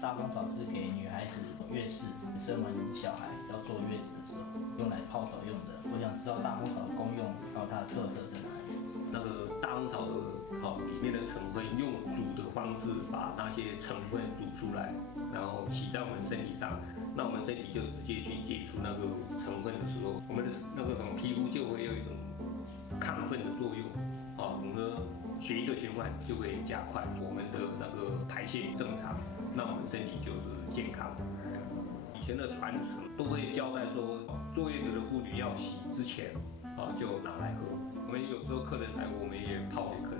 大风草是给女孩子月事生完小孩要坐月子的时候用来泡澡用的。我想知道大风草的功用还有它的特色在哪里？那个大风草的里面的成分，用煮的方式把那些成分煮出来，然后洗在我们身体上，那我们身体就直接去接触那个成分的时候，我们的那个什么皮肤就会有一种亢奋的作用。我们的血液的循环就会加快，我们的那个排泄正常，那我们身体就是健康。以前的传承都会交代说，坐月子的妇女要洗之前就拿来喝。我们有时候客人来，我们也泡给客人